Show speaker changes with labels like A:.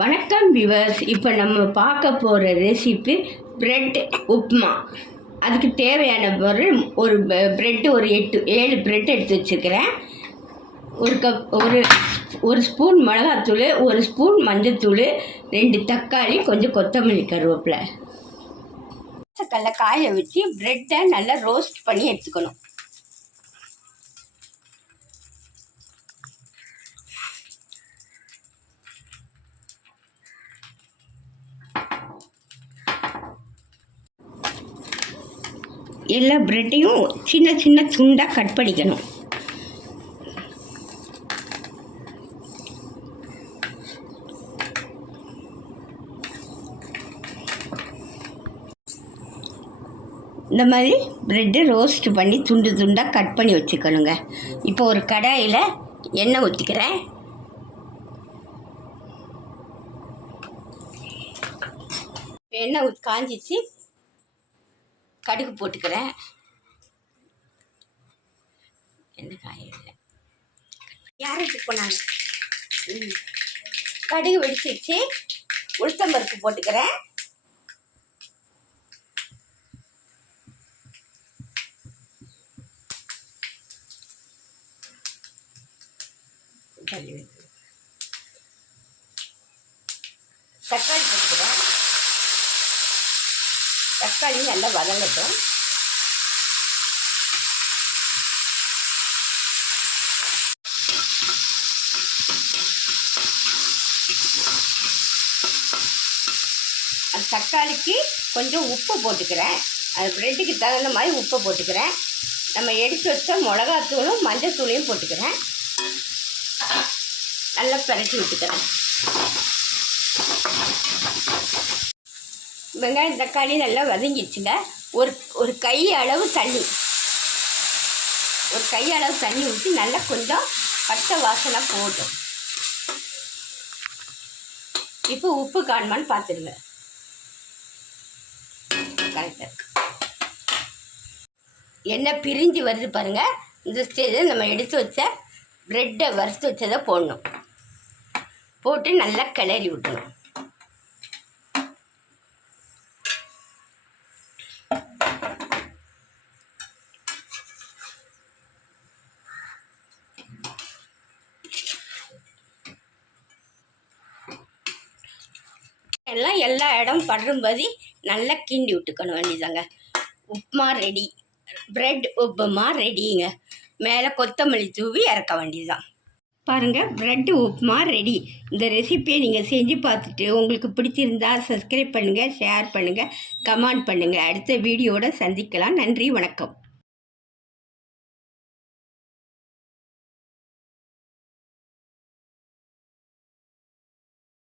A: வணக்கம் விவர்ஸ் இப்போ நம்ம பார்க்க போகிற ரெசிபி பிரெட் உப்மா. அதுக்கு தேவையான பொருள் ஒரு பிரெட்டு ஒரு எட்டு ஏழு பிரெட் எடுத்து வச்சுக்கிறேன். ஒரு கப் ஒரு ஒரு ஸ்பூன் மிளகாத்தூள் ஒரு ஸ்பூன் மஞ்சத்தூள் ரெண்டு தக்காளி கொஞ்சம் கொத்தமல்லி கருவேப்பிலை. கடல காய வச்சு பிரெட்டை நல்லா ரோஸ்ட் பண்ணி எடுத்துக்கணும். எல்லா ப்ரெட்டையும் சின்ன சின்ன துண்டாக கட் பண்ணிக்கணும். இந்த மாதிரி ப்ரெட்டு ரோஸ்ட் பண்ணி துண்டு துண்டாக கட் பண்ணி வச்சுக்கணுங்க. இப்போ ஒரு கடாயில் எண்ணெய் ஊற்றிக்கிறேன் எண்ணெய் காஞ்சிச்சு. கடுகு போட்டுக்கிறேன். என்ன காயும் இல்லை. யாருக்கு போனாங்க? கடுகு வெடிச்சிருச்சு. உளுத்தம்பருப்பு போட்டுக்கிறேன். தக்காளி போட்டுக்கிறேன். தக்காளி நல்லா வதங்கட்டும். அந்த தக்காளிக்கு கொஞ்சம் உப்பு போட்டுக்கிறேன். அது ப்ரெட்டுக்கு தகுந்த மாதிரி உப்பை போட்டுக்கிறேன். நம்ம எடுத்து வச்ச மிளகாத்தூளும் மஞ்சத்தூளையும் போட்டுக்கிறேன். நல்லா பிரட்டி விட்டுக்கிறேன். வெங்காயம் தக்காளி நல்லா வதங்கிடுச்சுங்க ஒரு ஒரு கை அளவு தண்ணி. ஒரு கை அளவு தண்ணி ஊற்றி நல்லா கொஞ்சம் பச்சை வாசனை போட்டும். இப்போ உப்பு காணுமான்னு பார்த்துருங்க கரெக்டாக இருக்கு. எண்ணெய் பிரிஞ்சு வருது பாருங்கள் இந்த ஸ்டேஜில் நம்ம எடுத்து வச்ச ப்ரெட்டை வறுத்து வச்சதை போடணும். போட்டு நல்லா கிளறி விட்டணும் எல்லாம் எல்லா இடம் படுறும்படி நல்லா கிண்டி விட்டுக்கணும் வேண்டியதாங்க உப்புமா ரெடி பிரெட் உப்புமா ரெடிங்க மேலே கொத்தமல்லி தூவி இறக்க வேண்டியதுதான். பாருங்கள் பிரெட் உப்புமா ரெடி இந்த ரெசிப்பியை நீங்கள் செஞ்சு பார்த்துட்டு உங்களுக்கு பிடிச்சிருந்தா சப்ஸ்கிரைப் பண்ணுங்கள் ஷேர் பண்ணுங்கள் கமெண்ட் பண்ணுங்கள் அடுத்த வீடியோட சந்திக்கலாம். நன்றி வணக்கம்.